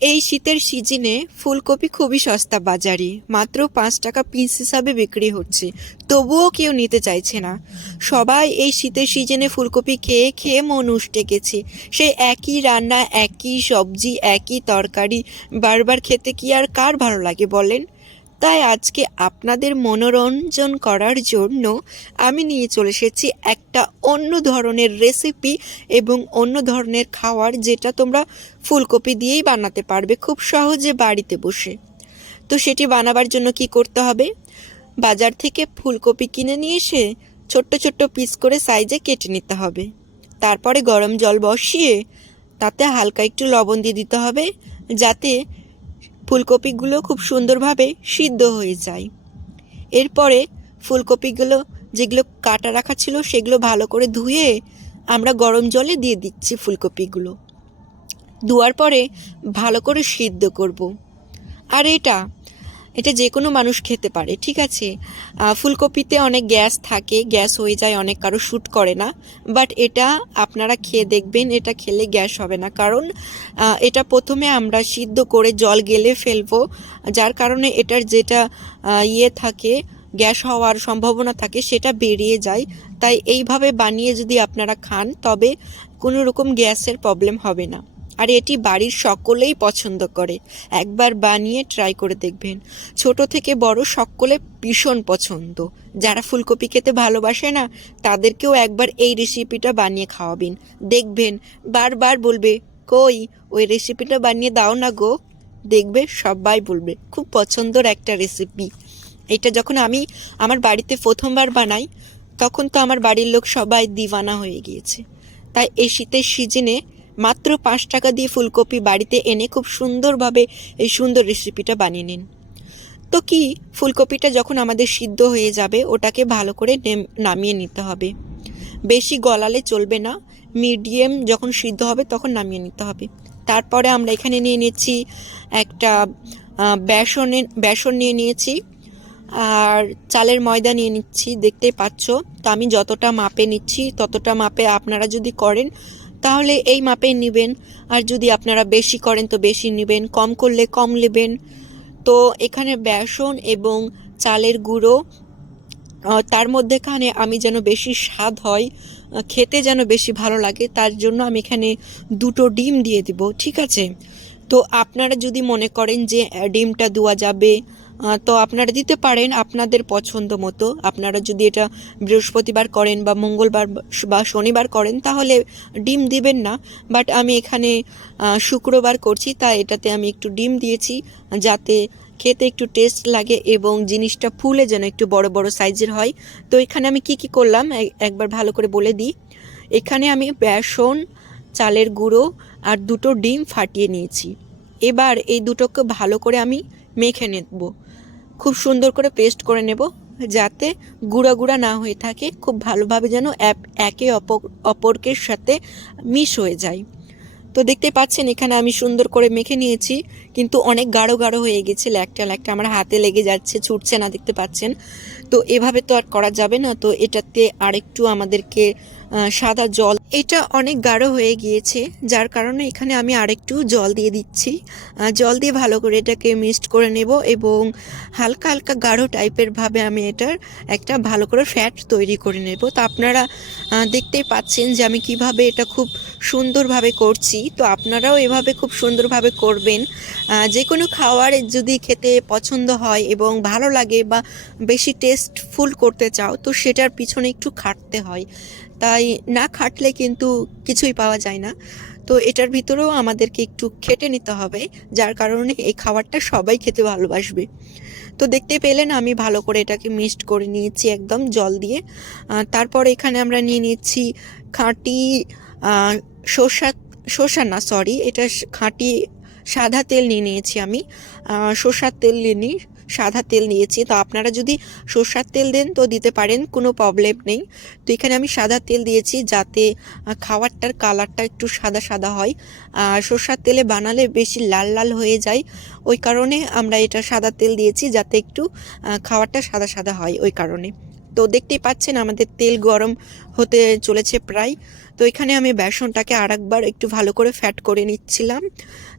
এই শীতের সিজনে ফুলকপি খুবই সস্তা বাজারে, মাত্র 5 টাকা পিস হিসাবে বিক্রি হচ্ছে। তবুও কেউ নিতে চাইছে না। সবাই এই শীতের সিজনে ফুলকপি খেয়ে খেয়ে মন উষ্টে গেছে। সেই একই রান্না, একই সবজি, একই তরকারি বারবার খেতে কি আর কার ভালো লাগে বলেন? তাই আজকে আপনাদের মনোরঞ্জন করার জন্য আমি নিয়ে চলে এসেছি একটা অন্য ধরনের রেসিপি এবং অন্য ধরনের খাবার, যেটা তোমরা ফুলকপি দিয়েই বানাতে পারবে খুব সহজে বাড়িতে বসে। তো সেটি বানাবার জন্য কি করতে হবে? বাজার থেকে ফুলকপি কিনে নিয়ে এসে ছোট্ট ছোট্ট পিস করে সাইজে কেটে নিতে হবে। তারপরে গরম জল বসিয়ে তাতে হালকা একটু লবণ দিয়ে দিতে হবে, যাতে ফুলকপিগুলো খুব সুন্দরভাবে সিদ্ধ হয়ে যায়। এরপরে ফুলকপিগুলো যেগুলো কাটা রাখা ছিল সেগুলো ভালো করে ধুয়ে আমরা গরম জলে দিয়ে দিচ্ছি ফুলকপিগুলো। ধোয়ার পরে ভালো করে সিদ্ধ করব। আর এটা এটা যে কোনো মানুষ খেতে পারে, ঠিক আছে। ফুলকপিতে অনেক গ্যাস থাকে, গ্যাস হয়ে যায়, অনেক কারো শ্যুট করে না। বাট এটা আপনারা খেয়ে দেখবেন, এটা খেলে গ্যাস হবে না। কারণ এটা প্রথমে আমরা সিদ্ধ করে জল গেলে ফেলবো, যার কারণে এটার যেটা থাকে, গ্যাস হওয়ার সম্ভাবনা থাকে, সেটা বেরিয়ে যায়। তাই এইভাবে বানিয়ে যদি আপনারা খান তবে কোনো রকম গ্যাসের প্রবলেম হবে না। আর এটি বাড়ির সকলেই পছন্দ করে। একবার বানিয়ে ট্রাই করে দেখবেন। ছোট থেকে বড় সকলে ভীষণ পছন্দ। যারা ফুলকপি খেতে ভালোবাসে না, তাদেরকেও একবার এই রেসিপিটা বানিয়ে খাওয়াবেন। দেখবেন বারবার বলবে, কই ওই রেসিপিটা বানিয়ে দাও না গো। দেখবে সবাই বলবে খুব পছন্দের একটা রেসিপি। এটা যখন আমি আমার বাড়িতে প্রথমবার বানাই, তখন তো আমার বাড়ির লোক সবাই দিওয়ানা হয়ে গিয়েছে। তাই এই শীতের সিজনে মাত্র 5 টাকা দিয়ে ফুলকপি বাড়িতে এনে খুব সুন্দরভাবে এই সুন্দর রেসিপিটা বানিয়ে নিন। তো কি, ফুলকপিটা যখন আমাদের সিদ্ধ হয়ে যাবে, ওটাকে ভালো করে নামিয়ে নিতে হবে। বেশি গলালে চলবে না, মিডিয়াম যখন সিদ্ধ হবে তখন নামিয়ে নিতে হবে। তারপরে আমরা এখানে নিয়ে নিচ্ছি একটা বেসন নিয়ে নিয়েছি, আর চালের ময়দা নিয়ে নিচ্ছি, দেখতেই পাচ্ছ। তো আমি যতটা মাপে নিচ্ছি ততটা মাপে আপনারা যদি করেন তাহলে এই মাপেই নেবেন। আর যদি আপনারা বেশি করেন তো বেশি নেবেন, কম করলে কম নেবেন। তো এখানে বেসন এবং চালের গুঁড়ো, তার মধ্যেখানে আমি যেন বেশি স্বাদ হয়, খেতে যেন বেশি ভালো লাগে, তার জন্য আমি এখানে 2টো ডিম দিয়ে দিব, ঠিক আছে। তো আপনারা যদি মনে করেন যে ডিমটা দেওয়া যাবে, তো আপনারা দিতে পারেন আপনাদের পছন্দ মতো। আপনারা যদি এটা বৃহস্পতিবার করেন বা মঙ্গলবার বা শনিবার করেন তাহলে ডিম দিবেন না। বাট আমি এখানে শুক্রবার করছি, তাই এটাতে আমি একটু ডিম দিয়েছি, যাতে খেতে একটু টেস্ট লাগে এবং জিনিসটা ফুলে যেন একটু বড় বড় সাইজের হয়। তো এখানে আমি কি কি করলাম একবার ভালো করে বলে দিই। এখানে আমি বেসন, চালের গুঁড়ো আর 2টো ডিম ফাটিয়ে নিয়েছি। এবার এই দুটোকে ভালো করে আমি মেখে নেব, খুব সুন্দর করে পেস্ট করে নেব, যাতে গুঁড়া গুঁড়া না হয়ে থাকে, খুব ভালোভাবে যেন একে অপরকে সাথে মিশ হয়ে যায়। তো দেখতে পাচ্ছেন এখানে আমি সুন্দর করে মেখে নিয়েছি, কিন্তু অনেক গাঢ় গাঢ় হয়ে গেছে, ল্যাকটা ল্যাকটা আমার হাতে লেগে যাচ্ছে, ছুটছে না, দেখতে পাচ্ছেন। তো এভাবে তো আর করা যাবে না, তো এটাতে আরেকটু আমাদেরকে সাদা জল, এটা অনেক গাঢ় হয়ে গিয়েছে, যার কারণে এখানে আমি আরেকটু জল দিয়ে দিচ্ছি। জল দিয়ে ভালো করে এটাকে মিক্সড করে নেব এবং হালকা হালকা গাঢ় টাইপের ভাবে আমি এটার একটা ভালো করে ফ্যাট তৈরি করে নেব। তো আপনারা দেখতেই পাচ্ছেন যে আমি কিভাবে এটা খুব সুন্দরভাবে করছি। তো আপনারাও এভাবে খুব সুন্দরভাবে করবেন। যে কোনো খাবার যদি খেতে পছন্দ হয় এবং ভালো লাগে বা বেশি টেস্টফুল করতে চাও, তো সেটার পিছনে একটু খাটতে হয়। তাই না খাটলে কিন্তু কিছুই পাওয়া যায় না। তো এটার ভিতরেও আমাদেরকে একটু খেটে নিতে হবে, যার কারণে এই খাবারটা সবাই খেতে ভালোবাসবে। তো দেখতে পেলেন আমি ভালো করে এটাকে মিক্সড করে নিয়েছি একদম জল দিয়ে। তারপর এখানে আমরা নিয়ে নিচ্ছি খাঁটি সর্ষা, সর্ষা না সরি, এটা খাঁটি সাদা তেল নিয়ে নিয়েছি আমি। সর্ষার তেল নিই, সাদা তেল নিয়েছি। তো আপনারা যদি সর্ষার তেল দেন তো দিতে পারেন, কোনো প্রবলেম নেই। তো এখানে আমি সাদা তেল দিয়েছি, যাতে খাবারটার কালারটা একটু সাদা সাদা হয়। আর সর্ষার তেলে বানালে বেশি লাল লাল হয়ে যায়, ওই কারণে আমরা এটা সাদা তেল দিয়েছি, যাতে একটু খাবারটা সাদা সাদা হয়, ওই কারণে। তো দেখতেই পাচ্ছেন আমাদের তেল গরম হতে চলেছে প্রায়। তো এখানে আমি বেসনটাকে আরেকবার একটু ভালো করে ফ্যাট করে নিচ্ছিলাম।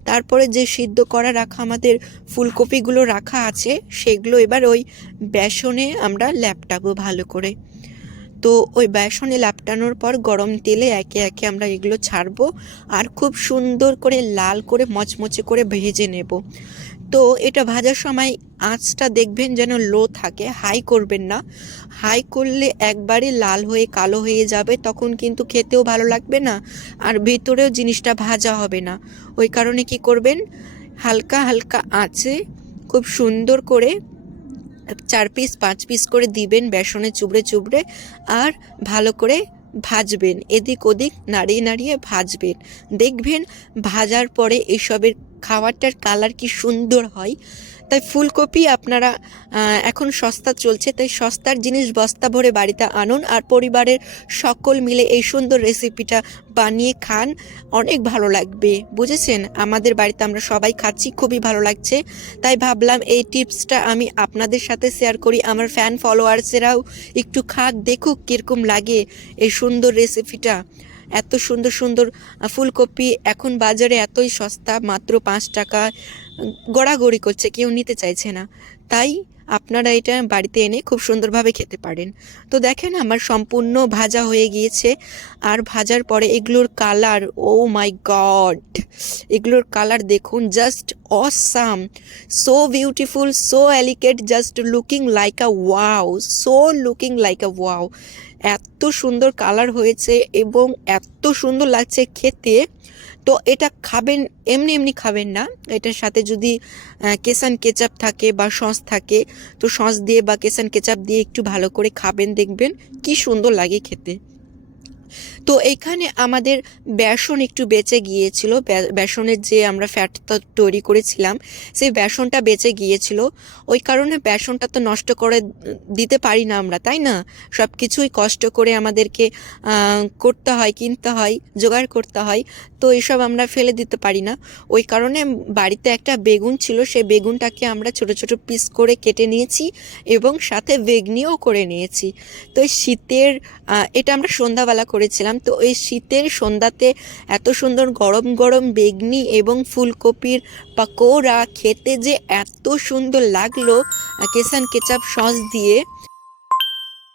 তারপরে যে সিদ্ধ করা রাখা আমাদের ফুলকপিগুলো রাখা আছে সেগুলো এবার ওই বেসনে আমরা ল্যাপটাবো ভালো করে। তো ওই বেসনে ল্যাপটানোর পর গরম তেলে একে একে আমরা এগুলো ছাড়বো আর খুব সুন্দর করে লাল করে মচমচে করে ভেজে নেব। তো এটা ভাজার সময় আঁচটা দেখবেন যেন লো থাকে, হাই করবেন না। হাই করলে একবারে লাল হয়ে কালো হয়ে যাবে, তখন কিন্তু খেতেও ভালো লাগবে না আর ভেতরেও জিনিসটা ভাজা হবে না। ওই কারণে কি করবেন, হালকা হালকা আঁচে খুব সুন্দর করে 4 পিস 5 পিস করে দিবেন বেসনে চুবড়ে চুবড়ে, আর ভালো করে ভাজবেন, এদিক ওদিক নাড়িয়ে নাড়িয়ে ভাজবেন। দেখবেন ভাজার পরে এসবের খাবারটার কালার কি সুন্দর হয়। তাই ফুলকপি আপনারা এখন সস্তা চলছে, তাই সস্তার জিনিস বস্তা ভরে বাড়িতে আনুন আর পরিবারের সকল মিলে এই সুন্দর রেসিপিটা বানিয়ে খান, অনেক ভালো লাগবে। বুঝেছেন, আমাদের বাড়িতে আমরা সবাই খাচ্ছি, খুবই ভালো লাগছে। তাই ভাবলাম এই টিপসটা আমি আপনাদের সাথে শেয়ার করি, আমার ফ্যান ফলোয়ার্সেরাও একটু খাক, দেখুক কীরকম লাগে এই সুন্দর রেসিপিটা। এত সুন্দর সুন্দর ফুলকপি এখন বাজারে এতই সস্তা, মাত্র 5 টাকা গড়াগড়ি করছে, কেউ নিতে চাইছে না। তাই আপনারা এটা বাড়িতে এনে খুব সুন্দরভাবে খেতে পারেন। তো দেখেন আমার সম্পূর্ণ ভাজা হয়ে গিয়েছে, আর ভাজার পরে এগুলোর কালার, ও মাই গড, এগুলোর কালার দেখুন, just awesome, so beautiful, so elegant, just looking like আ ওয়াও, সো লুকিং লাইক আ ওয়াও। এত সুন্দর কালার হয়েছে এবং এত সুন্দর লাগছে খেতে। তো এটা খাবেন, এমনি এমনি খাবেন না, এটার সাথে যদি কেসান কেচাপ থাকে বা সস থাকে, তো সস দিয়ে বা কেসান কেচাপ দিয়ে একটু ভালো করে খাবেন, দেখবেন কি সুন্দর লাগে খেতে। তো এইখানে আমাদের বেসন একটু বেঁচে গিয়েছিল, বেসনের যে আমরা ফ্যাটটা তৈরি করেছিলাম সেই বেসনটা বেঁচে গিয়েছিল। ওই কারণে বেসনটা তো নষ্ট করে দিতে পারি না আমরা, তাই না? সব কিছুই কষ্ট করে আমাদেরকে করতে হয়, কিনতে হয়, জোগাড় করতে হয়, তো এসব আমরা ফেলে দিতে পারি না। ওই কারণে বাড়িতে একটা বেগুন ছিল, সেই বেগুনটাকে আমরা ছোট ছোট পিস করে কেটে নিয়েছি এবং সাথে বেগনিও করে নিয়েছি। তো এই শীতের এটা আমরা সন্ধ্যাবেলা করেছিলাম। তো এই শীতের সন্ধ্যাতে এত সুন্দর গরম গরম বেগনি এবং ফুলকপির পাকোড়া খেতে যে এত সুন্দর লাগলো কেসান কেচাপ সস দিয়ে।